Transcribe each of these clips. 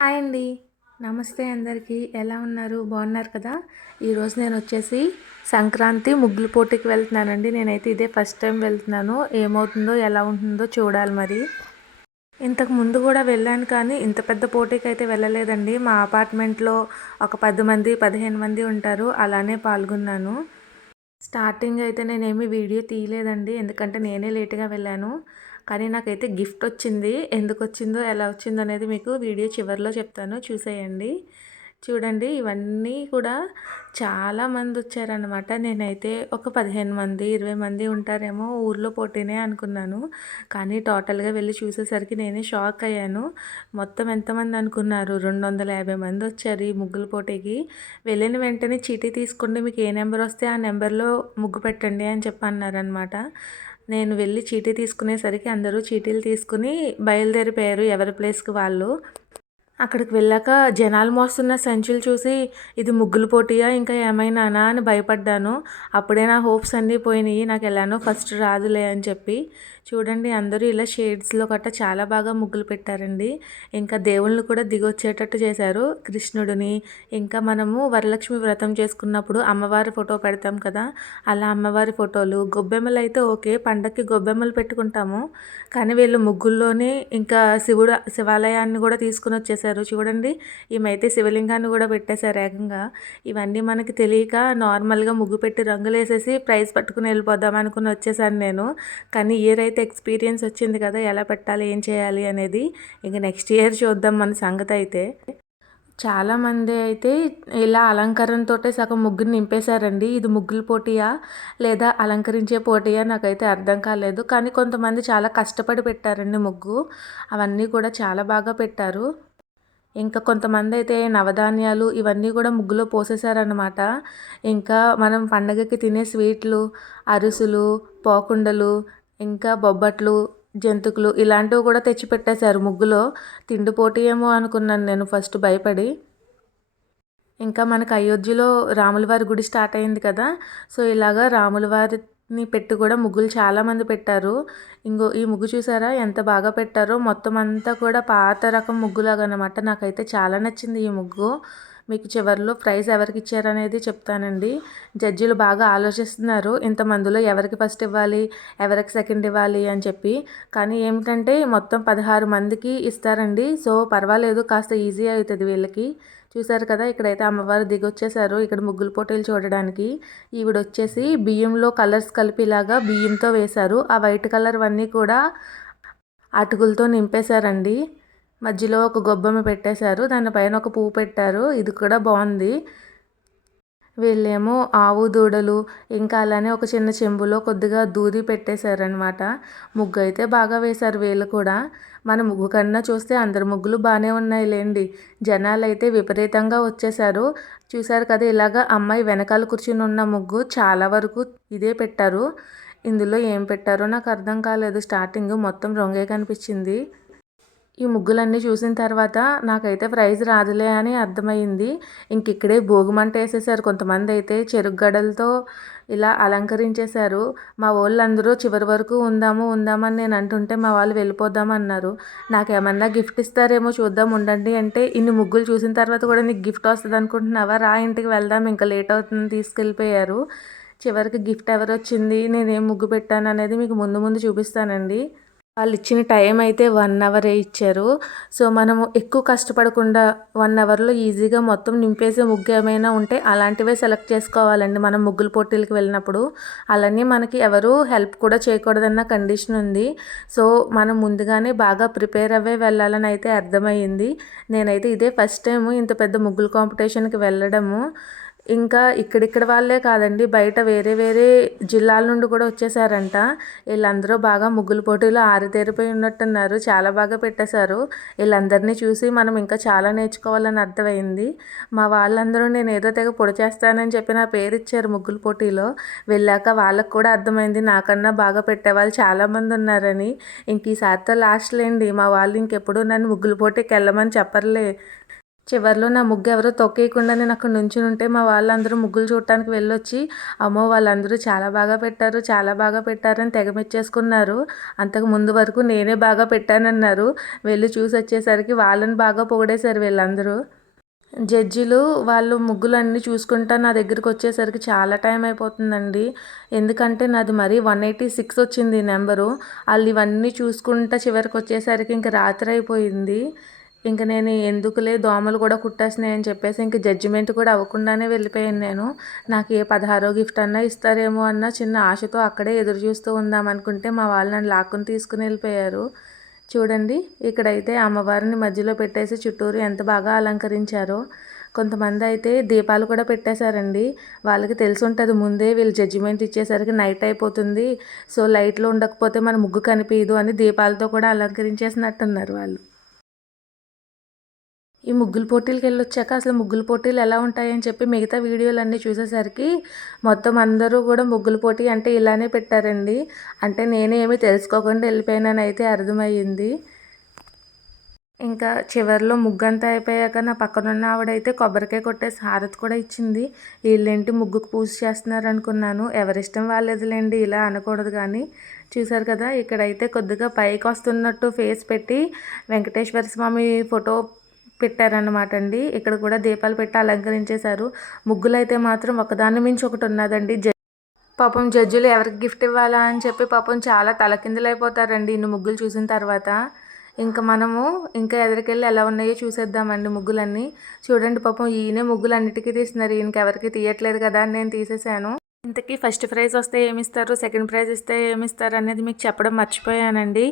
Hi అండి. నమస్తే అందరికీ. ఎలా ఉన్నారు? బాగున్నారు కదా? ఈరోజు నేను వచ్చేసి సంక్రాంతి ముగ్గులు పోటీకి వెళ్తున్నానండి. నేనైతే ఇదే ఫస్ట్ టైం వెళ్తున్నాను. ఏమవుతుందో ఎలా ఉంటుందో చూడాలి మరి. ఇంతకు ముందు కూడా వెళ్ళాను కానీ ఇంత పెద్ద పోటీకి అయితే వెళ్ళలేదండి. మా అపార్ట్మెంట్లో ఒక పది మంది పదిహేను మంది ఉంటారు. అలానే పాల్గొన్నాను. స్టార్టింగ్ అయితే నేనేమి వీడియో తీయలేదండి. ఎందుకంటే నేనే లేటుగా వెళ్ళాను. కానీ నాకైతే గిఫ్ట్ వచ్చింది. ఎందుకు వచ్చిందో ఎలా వచ్చిందో అనేది మీకు వీడియో చివరిలో చెప్తాను. చూసేయండి. చూడండి ఇవన్నీ కూడా చాలామంది వచ్చారనమాట నేనైతే ఒక పదిహేను మంది ఇరవై మంది ఉంటారేమో ఊర్లో పోటీనే అనుకున్నాను. కానీ టోటల్గా వెళ్ళి చూసేసరికి నేనే షాక్ అయ్యాను. మొత్తం ఎంతమంది అనుకున్నారు? రెండు వందల యాభై మంది వచ్చారు ఈ ముగ్గుల పోటీకి. వెళ్ళిన వెంటనే చీటీ తీసుకుంటే మీకు ఏ నెంబర్ వస్తే ఆ నెంబర్లో ముగ్గు పెట్టండి అని చెప్పన్నారనమాట నేను వెళ్ళి చీటీ తీసుకునేసరికి అందరూ చీటీలు తీసుకుని బయలుదేరిపోయారు ఎవరి ప్లేస్కి వాళ్ళు. అక్కడికి వెళ్ళాక జనాలు మోస్తున్న సంచులు చూసి ఇది ముగ్గులు పోటీయా ఇంకా ఏమైనానా అని భయపడ్డాను. అప్పుడే నా హోప్స్ అన్నీ పోయినాయి. నాకు ఎలానో ఫస్ట్ రాదులే అని చెప్పి. చూడండి అందరూ ఇలా షేడ్స్లో గట్ట చాలా బాగా ముగ్గులు పెట్టారండి. ఇంకా దేవుళ్ళు కూడా దిగొచ్చేటట్టు చేశారు. కృష్ణుడిని ఇంకా మనము వరలక్ష్మి వ్రతం చేసుకున్నప్పుడు అమ్మవారి ఫోటో పెడతాం కదా అలా అమ్మవారి ఫోటోలు. గొబ్బెమ్మలు అయితే ఓకే పండక్కి గొబ్బెమ్మలు పెట్టుకుంటాము. కానీ వీళ్ళు ముగ్గుల్లోనే ఇంకా శివుడు శివాలయాన్ని కూడా తీసుకుని వచ్చేసారు. చూడండి ఈమెతే శివలింగాన్ని కూడా పెట్టేశారు ఏకంగా. ఇవన్నీ మనకి తెలియక నార్మల్గా ముగ్గు పెట్టి రంగులు వేసేసి ప్రైజ్ పట్టుకుని వెళ్ళిపోదాం అనుకుని వచ్చేసాను నేను. కానీ ఇయర్ అయితే అయితే ఎక్స్పీరియన్స్ వచ్చింది కదా ఎలా పెట్టాలి ఏం చేయాలి అనేది ఇంక నెక్స్ట్ ఇయర్ చూద్దాం మన సంగతి అయితే. చాలామంది అయితే ఇలా అలంకరణతో సగం ముగ్గురు నింపేశారండి. ఇది ముగ్గుల పోటీయా లేదా అలంకరించే పోటీయా నాకైతే అర్థం కాలేదు. కానీ కొంతమంది చాలా కష్టపడి పెట్టారండి ముగ్గు. అవన్నీ కూడా చాలా బాగా పెట్టారు. ఇంకా కొంతమంది అయితే నవధాన్యాలు ఇవన్నీ కూడా ముగ్గులో పోసేసారనమాట ఇంకా మనం పండగకి తినే స్వీట్లు అరిసెలు పోకుండలు ఇంకా బొబ్బట్లు జంతుకులు ఇలాంటివి కూడా తెచ్చిపెట్టేశారు ముగ్గులో. తిండి పోటీ ఏమో అనుకున్నాను నేను ఫస్ట్ భయపడి. ఇంకా మనకు అయోధ్యలో రాములవారి గుడి స్టార్ట్ అయింది కదా సో ఇలాగా నీ పెట్టి కూడా ముగ్గులు చాలామంది పెట్టారు. ఇంకో ఈ ముగ్గు చూసారా? ఎంత బాగా పెట్టారో? మొత్తం అంతా కూడా పాత రకం ముగ్గులాగా అనమాట నాకైతే చాలా నచ్చింది ఈ ముగ్గు. మీకు చివరిలో ప్రైజ్ ఎవరికి ఇచ్చారనేది చెప్తానండి. జడ్జిలు బాగా ఆలోచిస్తున్నారు. ఇంతమందిలో ఎవరికి ఫస్ట్ ఇవ్వాలి? ఎవరికి సెకండ్ ఇవ్వాలి? అని చెప్పి. కానీ ఏమిటంటే మొత్తం పదహారు మందికి ఇస్తారండి. సో పర్వాలేదు. కాస్త ఈజీ అవుతుంది వీళ్ళకి. చూసారు కదా ఇక్కడైతే అమ్మవారు దిగొచ్చేసారు ఇక్కడ ముగ్గులు పోటీలు చూడడానికి ఈవిడ వచ్చేసి బియ్యంలో కలర్స్ కలిపిలాగా బియ్యంతో వేశారు. ఆ వైట్ కలర్ అన్నీ కూడా అటుకులతో నింపేశారండి. మధ్యలో ఒక గొబ్బమ్మ పెట్టేశారు. దానిపైన ఒక పువ్వు పెట్టారు. ఇది కూడా బాగుంది. వీళ్ళేమో ఆవు దూడలు ఇంకా అలానే ఒక చిన్న చెంబులో కొద్దిగా దూది పెట్టేశారనమాట ముగ్గు అయితే బాగా వేశారు వీళ్ళు కూడా. మన ముగ్గు కన్నా చూస్తే అందరి ముగ్గులు బాగానే ఉన్నాయి లేండి జనాలు అయితే విపరీతంగా వచ్చేసారు చూశారు కదా ఇలాగ అమ్మాయి వెనకాల కూర్చుని ఉన్న ముగ్గు చాలా వరకు ఇదే పెట్టారు. ఇందులో ఏం పెట్టారో నాకు అర్థం కాలేదు. స్టార్టింగ్ మొత్తం రొంగే కనిపించింది. ఈ ముగ్గులన్నీ చూసిన తర్వాత నాకైతే ప్రైజ్ రాదులే అని అర్థమైంది ఇంక ఇక్కడే భోగిమంట వేసేసారు. కొంతమంది అయితే చెరుకు గడలతో ఇలా అలంకరించేశారు. మా వాళ్ళందరూ చివరి వరకు ఉందాము ఉందామని నేను అంటుంటే మా వాళ్ళు వెళ్ళిపోదామన్నారు నాకేమన్నా గిఫ్ట్ ఇస్తారేమో చూద్దాం ఉండండి అంటే ఇన్ని ముగ్గులు చూసిన తర్వాత కూడా నీకు గిఫ్ట్ వస్తుంది అనుకుంటున్నావా? రా ఇంటికి వెళ్దాం. ఇంకా లేట్ అవుతుంది తీసుకెళ్ళిపోయారు. చివరికి గిఫ్ట్ ఎవరు వచ్చింది నేనేం ముగ్గు పెట్టాను అనేది మీకు ముందు ముందు చూపిస్తానండి. వాళ్ళు ఇచ్చిన టైం అయితే వన్ అవరే ఇచ్చారు. సో మనము ఎక్కువ కష్టపడకుండా వన్ అవర్లో ఈజీగా మొత్తం నింపేసే ముగ్గు ఏమైనా ఉంటే అలాంటివే సెలెక్ట్ చేసుకోవాలండి. మనం ముగ్గుల పోటీలకు వెళ్ళినప్పుడు అలానే మనకి ఎవరు హెల్ప్ కూడా చేయకూడదన్న కండిషన్ ఉంది. సో మనం ముందుగానే బాగా ప్రిపేర్ అవ్వే వెళ్ళాలని అయితే అర్థమైంది నేనైతే ఇదే ఫస్ట్ టైము ఇంత పెద్ద ముగ్గుల కాంపిటీషన్కి వెళ్ళడము. ఇంకా ఇక్కడిక్కడ వాళ్ళే కాదండి. బయట వేరే వేరే జిల్లాల నుండి కూడా వచ్చేసారంట. వీళ్ళందరూ బాగా ముగ్గుల పోటీలో ఆరితేరిపోయి ఉన్నట్టున్నారు. చాలా బాగా పెట్టేశారు. వీళ్ళందరినీ చూసి మనం ఇంకా చాలా నేర్చుకోవాలని అర్థమైంది. మా వాళ్ళందరూ నేను ఏదో తెగ పొడి చేస్తానని చెప్పి నా పేరు ఇచ్చారు ముగ్గుల పోటీలో. వెళ్ళాక వాళ్ళకు కూడా అర్థమైంది. నాకన్నా బాగా పెట్టేవాళ్ళు చాలామంది ఉన్నారని. ఇంక ఈసారితో లాస్ట్ లేండి. మా వాళ్ళు ఇంకెప్పుడు నన్ను ముగ్గుల పోటీకి వెళ్ళమని చెప్పర్లే. చివరిలో నా ముగ్గు ఎవరో తొక్కేయకుండా నేను అక్కడ నుంచుని ఉంటే మా వాళ్ళందరూ ముగ్గులు చూడటానికి వెళ్ళొచ్చి అమ్మో వాళ్ళందరూ చాలా బాగా పెట్టారు చాలా బాగా పెట్టారని తెగ మెచ్చేసుకున్నారు అంతకు ముందు వరకు నేనే బాగా పెట్టానన్నారు. వెళ్ళి చూసి వచ్చేసరికి వాళ్ళని బాగా పొగిడేశారు వీళ్ళందరూ. జడ్జిలు వాళ్ళు ముగ్గులన్నీ చూసుకుంటా నా దగ్గరికి వచ్చేసరికి చాలా టైం అయిపోతుందండి. ఎందుకంటే నాది మరీ వన్ ఎయిటీ సిక్స్ వచ్చింది నెంబరు. వాళ్ళు ఇవన్నీ చూసుకుంటా చివరికి వచ్చేసరికి ఇంక రాత్రి అయిపోయింది. ఇంక నేను ఎందుకులే దోమలు కూడా కుట్టేసినాయని చెప్పేసి ఇంక జడ్జిమెంట్ కూడా అవ్వకుండానే వెళ్ళిపోయాను నేను. నాకు ఏ పదహారో గిఫ్ట్ అన్నా ఇస్తారేమో అన్న చిన్న ఆశతో అక్కడే ఎదురు చూస్తూ ఉందాం అనుకుంటే మా వాళ్ళు నన్ను లాక్కుని తీసుకుని వెళ్ళిపోయారు. చూడండి ఇక్కడైతే అమ్మవారిని మధ్యలో పెట్టేసి చుట్టూరు ఎంత బాగా అలంకరించారో. కొంతమంది అయితే దీపాలు కూడా పెట్టేశారండి. వాళ్ళకి తెలిసి ఉంటుంది ముందే వీళ్ళు జడ్జిమెంట్ ఇచ్చేసరికి నైట్ అయిపోతుంది. సో లైట్లు ఉండకపోతే మన ముగ్గు కనిపించదు అని దీపాలతో కూడా అలంకరించేసినట్టున్నారు వాళ్ళు. ఈ ముగ్గుల పోటీలకు వెళ్ళొచ్చాక అసలు ముగ్గుల పోటీలు ఎలా ఉంటాయని చెప్పి మిగతా వీడియోలన్నీ చూసేసరికి మొత్తం అందరూ కూడా ముగ్గుల పోటీ అంటే ఇలానే పెట్టారండి. అంటే నేనే ఏమీ తెలుసుకోకుండా వెళ్ళిపోయానని అయితే అర్థమయ్యింది. ఇంకా చివరిలో ముగ్గంతా అయిపోయాక నా పక్కనున్న ఆవిడైతే కొబ్బరికాయ కొట్టేసి హారతి కూడా ఇచ్చింది. వీళ్ళేంటి ముగ్గుకు పూజ చేస్తున్నారు అనుకున్నాను. ఎవరిష్టం వాళ్ళదిలేండి ఇలా అనకూడదు కానీ. చూసారు కదా ఇక్కడైతే కొద్దిగా పైకి వస్తున్నట్టు ఫేస్ పెట్టి వెంకటేశ్వర స్వామి ఫోటో పెట్టారనమాట అండి ఇక్కడ కూడా దీపాలు పెట్టి అలంకరించేశారు. ముగ్గులు అయితే మాత్రం ఒకదాని మించి ఒకటి ఉన్నదండి పాపం జడ్జిలు ఎవరికి గిఫ్ట్ ఇవ్వాలా అని చెప్పి పాపం చాలా తలకిందులైపోతారండి ఇన్ని ముగ్గులు చూసిన తర్వాత. ఇంకా మనము ఇంకా ఎదురికెళ్ళి ఎలా ఉన్నాయో చూసేద్దామండి ముగ్గులన్నీ. చూడండి పాపం ఈయనే ముగ్గులు అన్నిటికీ తీస్తున్నారు. ఈయనకి ఎవరికి తీయట్లేదు కదా అని నేను తీసేసాను ఇంతకీ ఫస్ట్ ప్రైజ్ వస్తే ఏమిస్తారు? సెకండ్ ప్రైజ్ ఇస్తే ఏమిస్తారు? అనేది మీకు చెప్పడం మర్చిపోయానండి.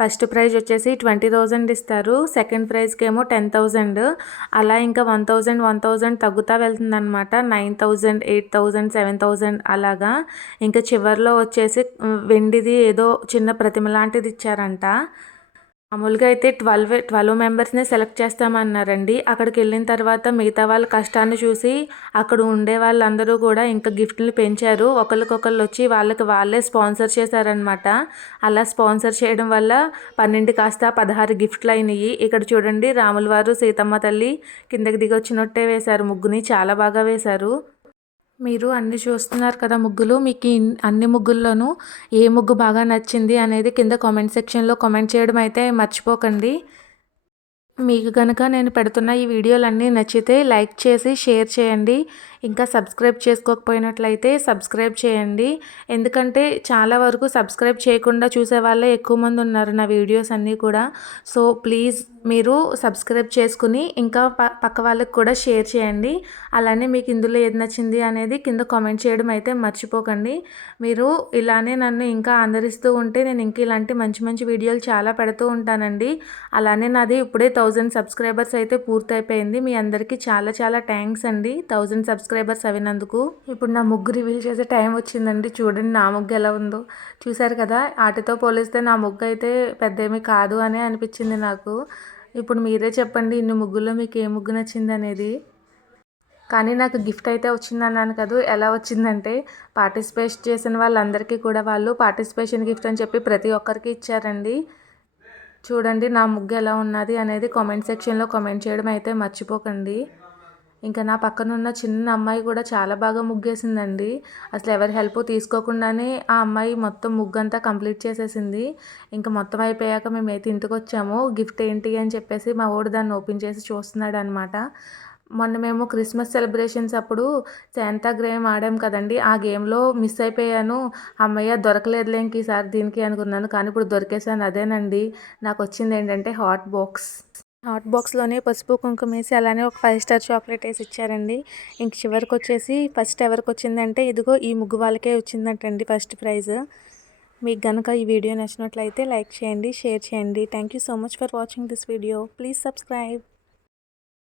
ఫస్ట్ ప్రైజ్ వచ్చేసి ట్వంటీ థౌజండ్ ఇస్తారు. సెకండ్ ప్రైజ్కి ఏమో టెన్ థౌజండ్. అలా ఇంకా వన్ థౌజండ్ వన్ థౌజండ్ తగ్గుతూ వెళ్తుందనమాట nine thousand eight thousand seven thousand అలాగా. ఇంకా చివరిలో వచ్చేసి వెండిది ఏదో చిన్న ప్రతిమ లాంటిది ఇచ్చారంట. మామూలుగా అయితే ట్వెల్వ్ ట్వెల్వ్ మెంబర్స్ని సెలెక్ట్ చేస్తామన్నారండి. అక్కడికి వెళ్ళిన తర్వాత మిగతా వాళ్ళ కష్టాన్ని చూసి అక్కడ ఉండే వాళ్ళందరూ కూడా ఇంకా గిఫ్ట్ని పెంచారు. ఒకరికొకళ్ళు వచ్చి వాళ్ళకి వాళ్ళే స్పాన్సర్ చేశారనమాట అలా స్పాన్సర్ చేయడం వల్ల పన్నెండు కాస్త పదహారు గిఫ్ట్లు అయినాయి ఇక్కడ చూడండి రాములవారు సీతమ్మ తల్లి కిందకి దిగి వచ్చినట్టే వేశారు. ముగ్గుని చాలా బాగా వేశారు. మీరు అన్ని చూస్తున్నారు కదా ముగ్గులు మీకు అన్ని ముగ్గుల్లోనూ ఏ ముగ్గు బాగా నచ్చింది అనేది కింద కామెంట్ సెక్షన్లో కామెంట్ చేయడం అయితే మర్చిపోకండి. మీకు కనుక నేను పెడుతున్న ఈ వీడియోలన్నీ నచ్చితే లైక్ చేసి షేర్ చేయండి. ఇంకా సబ్స్క్రైబ్ చేసుకోకపోయినట్లయితే సబ్స్క్రైబ్ చేయండి. ఎందుకంటే చాలా వరకు సబ్స్క్రైబ్ చేయకుండా చూసే వాళ్ళే ఎక్కువ మంది ఉన్నారు నా వీడియోస్ అన్నీ కూడా. సో ప్లీజ్ మీరు సబ్స్క్రైబ్ చేసుకుని ఇంకా పక్క వాళ్ళకి కూడా షేర్ చేయండి. అలానే మీకు ఇందులో ఏది నచ్చింది అనేది కింద కామెంట్ చేయడం అయితే మర్చిపోకండి. మీరు ఇలానే నన్ను ఇంకా ఆదరిస్తూ ఉంటే నేను ఇంక ఇలాంటి మంచి మంచి వీడియోలు చాలా పెడుతూ ఉంటానండి. అలానే నాది ఇప్పుడే థౌజండ్ సబ్స్క్రైబర్స్ అయితే పూర్తయిపోయింది. మీ అందరికీ చాలా చాలా థ్యాంక్స్ అండి. థౌజండ్ సబ్స్క్రైబర్స్ సబ్స్క్రైబర్స్ అవినందుకు ఇప్పుడు నా ముగ్గు రివీల్ చేసే టైం వచ్చిందండి. చూడండి నా ముగ్గు ఎలా ఉందో. చూసారు కదా వాటితో పోలిస్తే నా ముగ్గు అయితే పెద్ద ఏమీ కాదు అని అనిపించింది నాకు. ఇప్పుడు మీరే చెప్పండి ఇన్ని ముగ్గుల్లో మీకు ఏ ముగ్గు నచ్చింది అనేది. కానీ నాకు గిఫ్ట్ అయితే వచ్చింది అన్నాను కదా ఎలా వచ్చిందంటే పార్టిసిపేట్ చేసిన వాళ్ళందరికీ కూడా వాళ్ళు పార్టిసిపేషన్ గిఫ్ట్ అని చెప్పి ప్రతి ఒక్కరికి ఇచ్చారండి. చూడండి నా ముగ్గు ఎలా ఉన్నది అనేది కామెంట్ సెక్షన్లో కామెంట్ చేయడం అయితే మర్చిపోకండి. ఇంకా నా పక్కన ఉన్న చిన్న అమ్మాయి కూడా చాలా బాగా ముగ్గేసిందండి. అసలు ఎవరి హెల్ప్ తీసుకోకుండానే ఆ అమ్మాయి మొత్తం ముగ్గంతా కంప్లీట్ చేసేసింది. ఇంకా మొత్తం అయిపోయాక మేము అయితే ఇంటికి వచ్చాము గిఫ్ట్ ఏంటి అని చెప్పేసి మా ఓడు దాన్ని ఓపెన్ చేసి చూస్తున్నాడు అనమాట మొన్న మేము క్రిస్మస్ సెలబ్రేషన్స్ అప్పుడు శాంతా గ్రేమ్ ఆడాం కదండి. ఆ గేమ్లో మిస్ అయిపోయాను. అమ్మయ్య దొరకలేదులే ఇంక ఈసారి దీనికి అనుకున్నాను. కానీ ఇప్పుడు దొరికేసాను అదేనండి. నాకు వచ్చింది ఏంటంటే హాట్ బాక్స్ హాట్ బాక్స్లోనే పసుపు కుంకుమ వేసి అలానే ఒక ఫైవ్ స్టార్ చాక్లెట్ వేసి ఇచ్చారండి. ఇంక చివరికి వచ్చేసి ఫస్ట్ ఎవరికి వచ్చిందంటే ఇదిగో ఈ ముగ్గు వాళ్ళకే వచ్చిందంటండి ఫస్ట్ ప్రైజ్. మీకు కనుక ఈ వీడియో నచ్చినట్లయితే లైక్ చేయండి షేర్ చేయండి. Thank you so much for watching this video. Please subscribe.